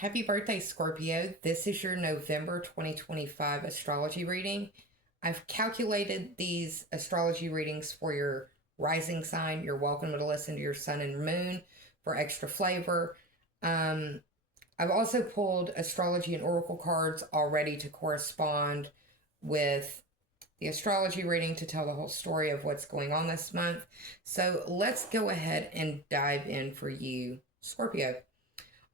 Happy birthday, Scorpio. This is your November 2025 astrology reading. I've calculated these astrology readings for your rising sign. You're welcome to listen to your sun and moon for extra flavor. Um, I've also pulled astrology and oracle cards already to correspond with the astrology reading to tell the whole story of what's going on this month. So let's go ahead and dive in for you, Scorpio.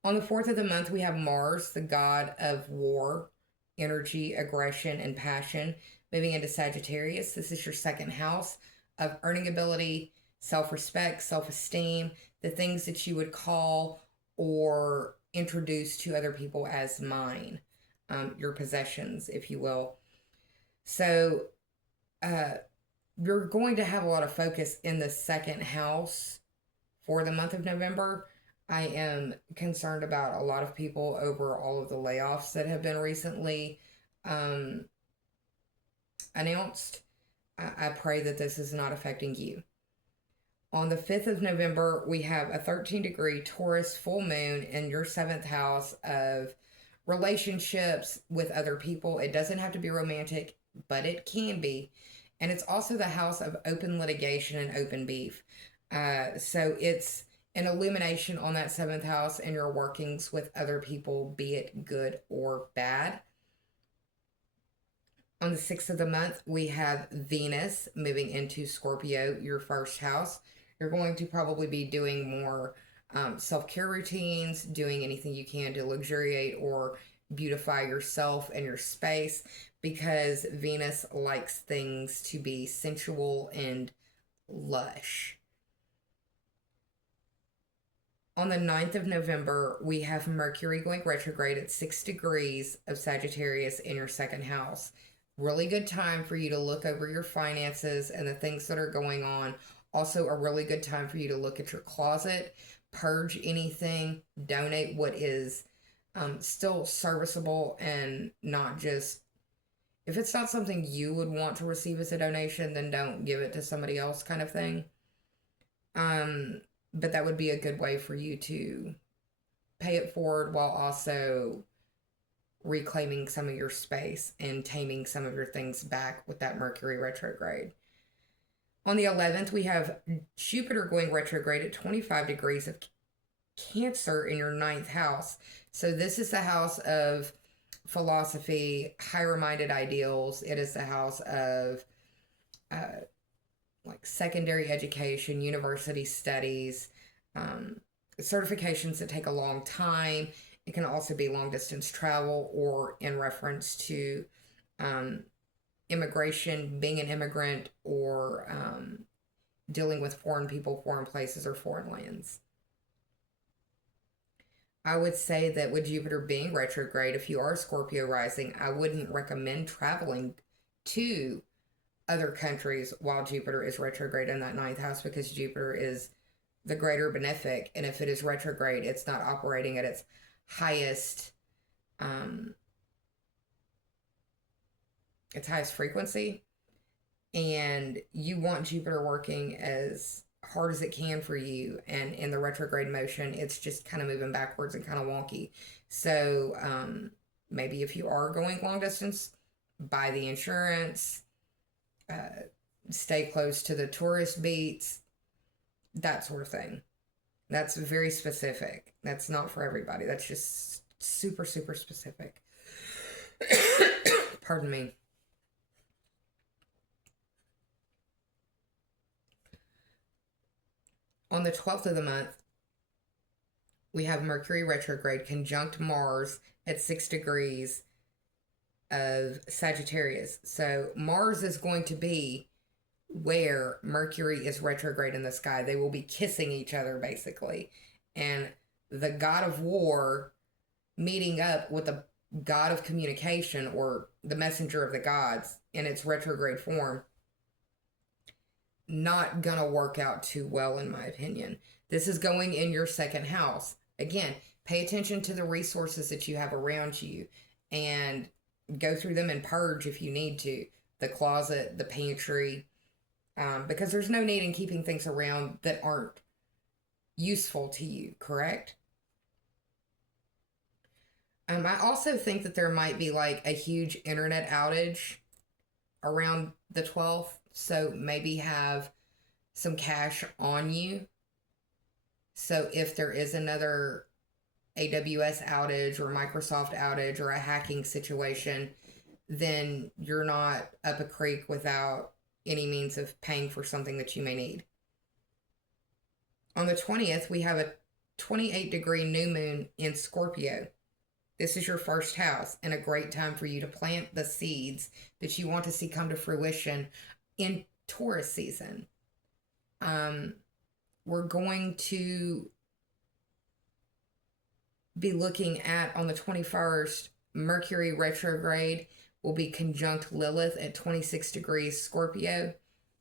On the 4th of the month, we have Mars, the god of war, energy, aggression, and passion, moving into Sagittarius. This is your second house of earning ability, self respect, self esteem, the things that you would call or introduce to other people as mine, your possessions, if you will. So, uh, you're going to have a lot of focus in the second house for the month of November. I am concerned about a lot of people over all of the layoffs that have been recently um, announced. I pray that this is not affecting you. On the 5th of November, we have a 13-degree Taurus full moon in your seventh house of relationships with other people. It doesn't have to be romantic, but it can be. And it's also the house of open litigation and open beef. So it's an illumination on that seventh house and your workings with other people, be it good or bad. On the 6th of the month, we have Venus moving into Scorpio, your first house. You're going to probably be doing more self care routines, doing anything you can to luxuriate or beautify yourself and your space because Venus likes things to be sensual and lush. On the 9th of November, we have Mercury going retrograde at 6 degrees of Sagittarius in your second house. Really good time for you to look over your finances and the things that are going on. Also, a really good time for you to look at your closet, purge anything, donate what is still serviceable and not just, if it's not something you would want to receive as a donation, then don't give it to somebody else kind of thing. But that would be a good way for you to pay it forward while also reclaiming some of your space and taming some of your things back with that Mercury retrograde. On the 11th, we have Jupiter going retrograde at 25 degrees of Cancer in your ninth house. So this is the house of philosophy, higher minded ideals. It is the house of like secondary education, university studies, certifications that take a long time. It can also be long distance travel or in reference to immigration, being an immigrant, or dealing with foreign people, foreign places, or foreign lands. I would say that with Jupiter being retrograde, if you are Scorpio rising, I wouldn't recommend traveling to other countries while Jupiter is retrograde in that ninth house because Jupiter is the greater benefic, and if it is retrograde, it's not operating at its highest frequency, and you want Jupiter working as hard as it can for you, and in the retrograde motion it's just kind of moving backwards and kind of wonky. So maybe if you are going long distance, buy the insurance, stay close to the tourist beats, that sort of thing. That's very specific. That's not for everybody. That's just super, super specific. Pardon me. On the 12th of the month, we have Mercury retrograde conjunct Mars at 6 degrees of Sagittarius. So Mars is going to be where Mercury is retrograde in the sky. They will be kissing each other, basically. And the god of war meeting up with the god of communication or the messenger of the gods in its retrograde form, not gonna work out too well, in my opinion. This is going in your second house. Again, pay attention to the resources that you have around you and go through them and purge if you need to. The closet, the pantry, because there's no need in keeping things around that aren't useful to you, correct? I also think that there might be like a huge internet outage around the 12th. So maybe have some cash on you. So if there is another AWS outage or Microsoft outage or a hacking situation, then you're not up a creek without any means of paying for something that you may need. On the 20th, we have a 28-degree new moon in Scorpio. This is your first house and a great time for you to plant the seeds that you want to see come to fruition in Taurus season. We're going to be looking at, on the 21st, Mercury retrograde will be conjunct Lilith at 26 degrees Scorpio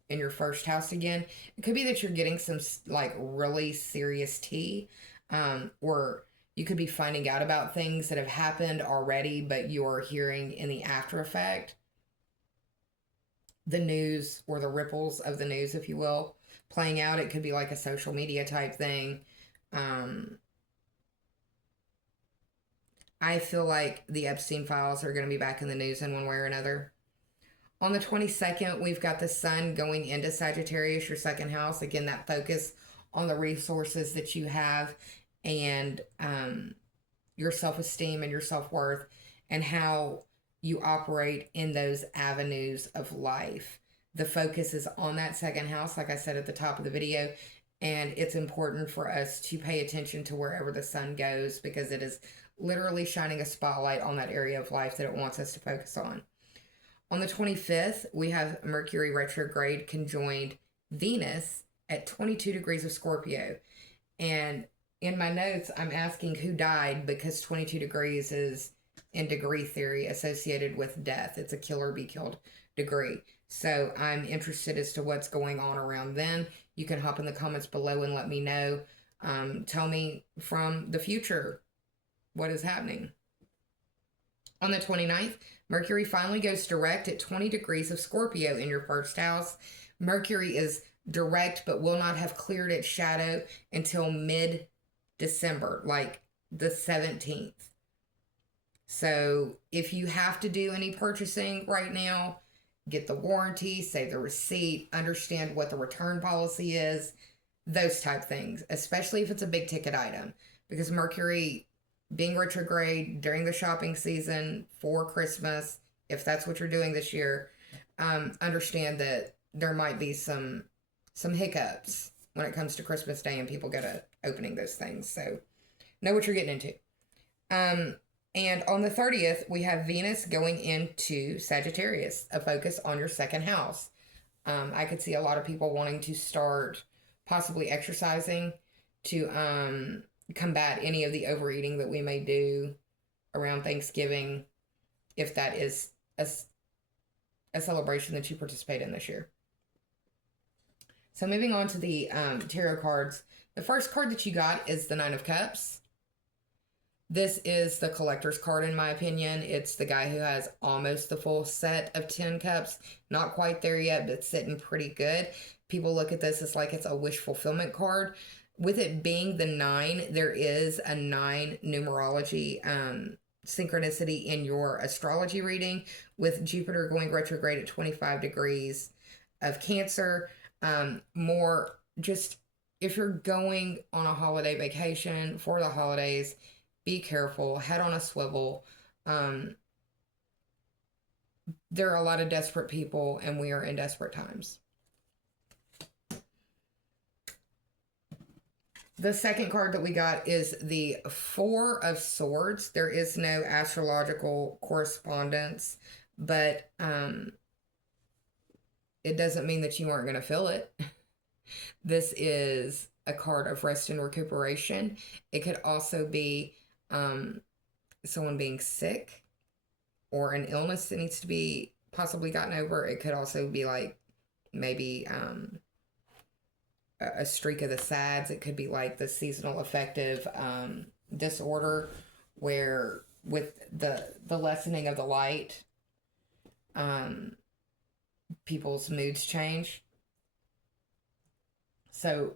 in your first house again. It could be that you're getting some like really serious tea, or you could be finding out about things that have happened already, but you're hearing in the after effect, the news or the ripples of the news, if you will, playing out. It could be like a social media type thing. I feel like the Epstein files are going to be back in the news in one way or another. On the 22nd, we've got the sun going into Sagittarius, your second house. Again, that focus on the resources that you have and your self-esteem and your self-worth and how you operate in those avenues of life. The focus is on that second house, like I said at the top of the video, and it's important for us to pay attention to wherever the sun goes because it is literally shining a spotlight on that area of life that it wants us to focus on. On the 25th, we have Mercury retrograde conjoined Venus at 22 degrees of Scorpio. And in my notes, I'm asking who died because 22 degrees is in degree theory associated with death. It's a kill or be killed degree. So I'm interested as to what's going on around then. You can hop in the comments below and let me know. Tell me from the future what is happening. On the 29th, Mercury finally goes direct at 20 degrees of Scorpio in your first house. Mercury is direct but will not have cleared its shadow until mid-December, like the 17th. So if you have to do any purchasing right now, get the warranty, save the receipt, understand what the return policy is, those type things, especially if it's a big ticket item, because Mercury being retrograde during the shopping season for Christmas, if that's what you're doing this year, understand that there might be some hiccups when it comes to Christmas Day and people go to opening those things. So know what you're getting into. And on the 30th, we have Venus going into Sagittarius, a focus on your second house. I could see a lot of people wanting to start possibly exercising to combat any of the overeating that we may do around Thanksgiving, if that is a celebration that you participate in this year. So moving on to the tarot cards. The first card that you got is the Nine of Cups. This is the collector's card, in my opinion. It's the guy who has almost the full set of 10 cups. Not quite there yet, but sitting pretty good. People look at this as like it's a wish fulfillment card. With it being the 9, there is a 9 numerology synchronicity in your astrology reading, with Jupiter going retrograde at 25 degrees of Cancer. More just if you're going on a holiday vacation for the holidays, be careful, head on a swivel. There are a lot of desperate people, and we are in desperate times. The second card that we got is the Four of Swords. There is no astrological correspondence, but it doesn't mean that you aren't going to feel it. This is a card of rest and recuperation. It could also be someone being sick or an illness that needs to be possibly gotten over. It could also be like maybe a streak of the sads. It could be like the seasonal affective disorder, where with the lessening of the light, people's moods change. So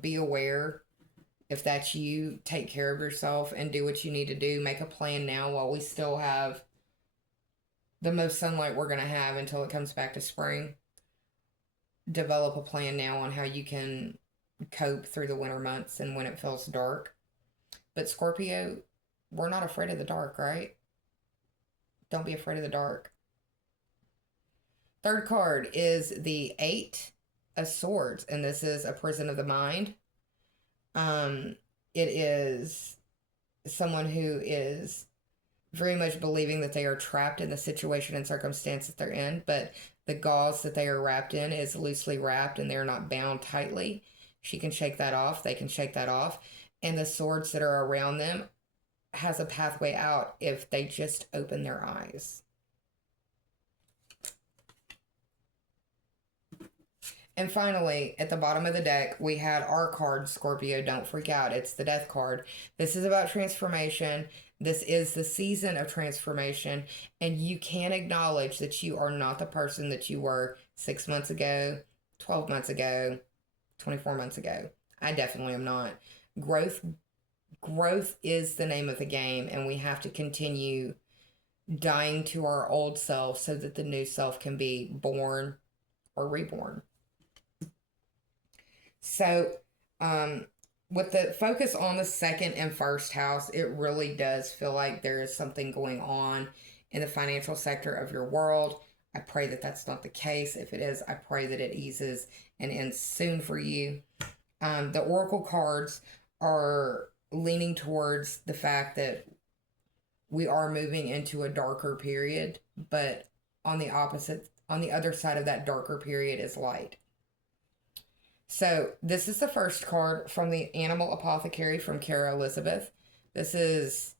be aware If that's you, take care of yourself and do what you need to do. Make a plan now while we still have the most sunlight we're going to have until it comes back to spring. Develop a plan now on how you can cope through the winter months and when it feels dark. But Scorpio, we're not afraid of the dark, right? Don't be afraid of the dark. Third card is the Eight of Swords, and this is a prison of the mind. It is someone who is very much believing that they are trapped in the situation and circumstance that they're in, but the gauze that they are wrapped in is loosely wrapped and they're not bound tightly. She can shake that off. They can shake that off. And the swords that are around them has a pathway out if they just open their eyes. And finally, at the bottom of the deck, we had our card, Scorpio, don't freak out. It's the Death card. This is about transformation. This is the season of transformation. And you can acknowledge that you are not the person that you were 6 months ago, 12 months ago, 24 months ago. I definitely am not. Growth is the name of the game, and we have to continue dying to our old self so that the new self can be born or reborn. So, with the focus on the second and first house, it really does feel like there is something going on in the financial sector of your world. I pray that that's not the case. If it is, I pray that it eases and ends soon for you. The oracle cards are leaning towards the fact that we are moving into a darker period, but on the other side of that darker period is light. So this is the first card from the Animal Apothecary from Cara Elizabeth. This is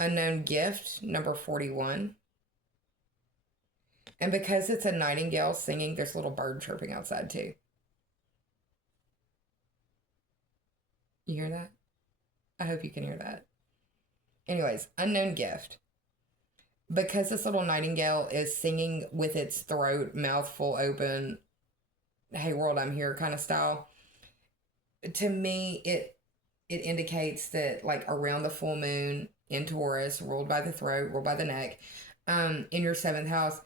Unknown Gift, number 41. And because it's a nightingale singing, there's a little bird chirping outside too. You hear that? I hope you can hear that. Anyways, Unknown Gift. Because this little nightingale is singing with its throat, mouth full open, hey world, I'm here kind of style. To me, it indicates that, like, around the full moon in Taurus, ruled by the throat, ruled by the neck, in your 7th house,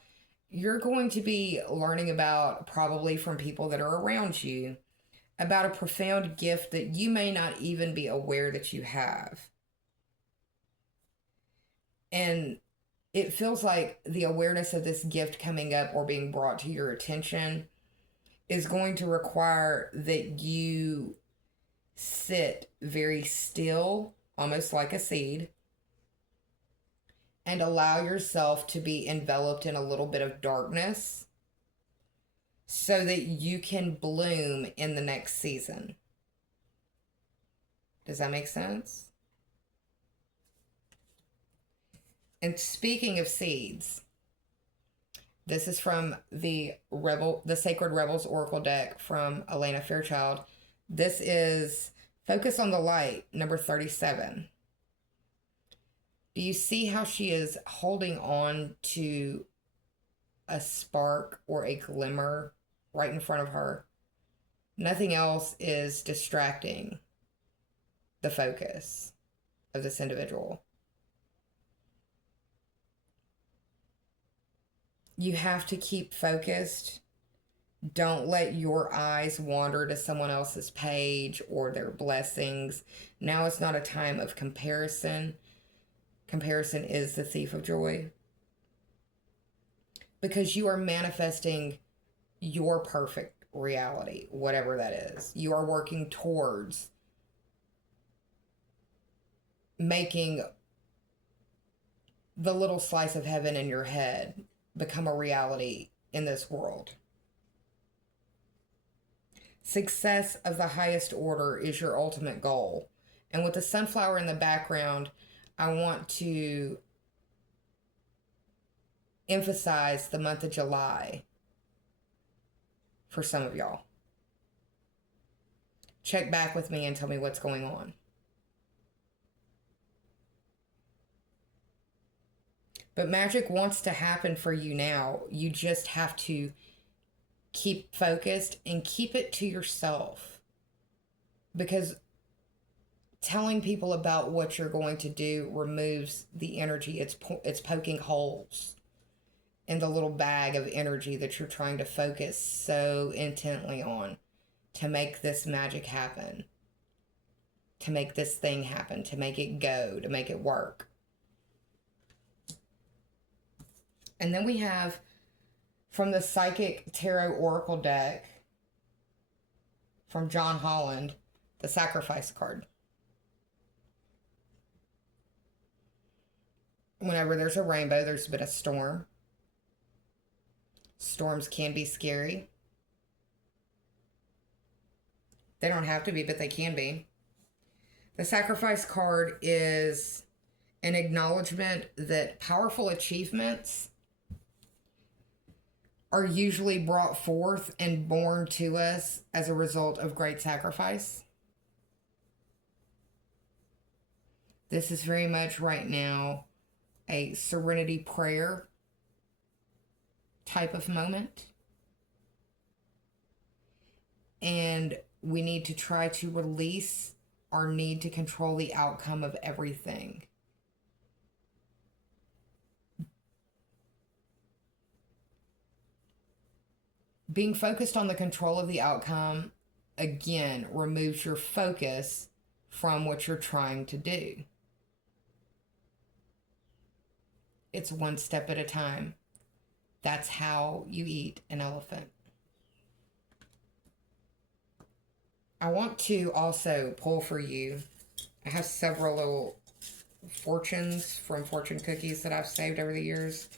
you're going to be learning about, probably from people that are around you, about a profound gift that you may not even be aware that you have. And it feels like the awareness of this gift coming up or being brought to your attention is going to require that you sit very still, almost like a seed, and allow yourself to be enveloped in a little bit of darkness so that you can bloom in the next season. Does that make sense? And speaking of seeds, this is from the Sacred Rebels Oracle deck from Elena Fairchild. This is Focus on the Light, number 37. Do you see how she is holding on to a spark or a glimmer right in front of her? Nothing else is distracting the focus of this individual. You have to keep focused. Don't let your eyes wander to someone else's page or their blessings. Now is not a time of comparison. Comparison is the thief of joy. Because you are manifesting your perfect reality, whatever that is. You are working towards making the little slice of heaven in your head become a reality in this world. Success of the highest order is your ultimate goal. And with the sunflower in the background, I want to emphasize the month of July for some of y'all. Check back with me and tell me what's going on. But magic wants to happen for you now. You just have to keep focused and keep it to yourself. Because telling people about what you're going to do removes the energy. It's poking holes in the little bag of energy that you're trying to focus so intently on to make this magic happen, to make this thing happen, to make it go, to make it work. And then we have from the Psychic Tarot Oracle deck from John Holland, the Sacrifice card. Whenever there's a rainbow, there's been a storm. Storms can be scary. They don't have to be, but they can be. The Sacrifice card is an acknowledgement that powerful achievements are usually brought forth and born to us as a result of great sacrifice. This is very much right now a serenity prayer type of moment. And we need to try to release our need to control the outcome of everything. Being focused on the control of the outcome, again, removes your focus from what you're trying to do. It's one step at a time. That's how you eat an elephant. I want to also pull for you. I have several little fortunes from fortune cookies that I've saved over the years.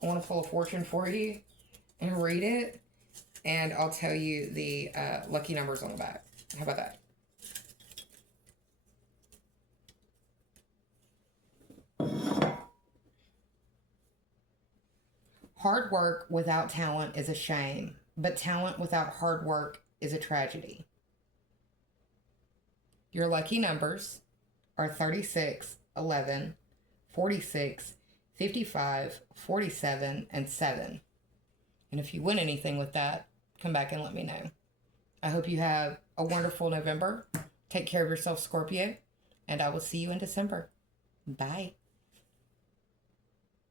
I want to pull a fortune for you and read it. And I'll tell you the lucky numbers on the back. How about that? Hard work without talent is a shame, but talent without hard work is a tragedy. Your lucky numbers are 36, 11, 46, 55, 47, and 7. And if you win anything with that, come back and let me know. I hope you have a wonderful November. Take care of yourself, Scorpio, and I will see you in December. Bye.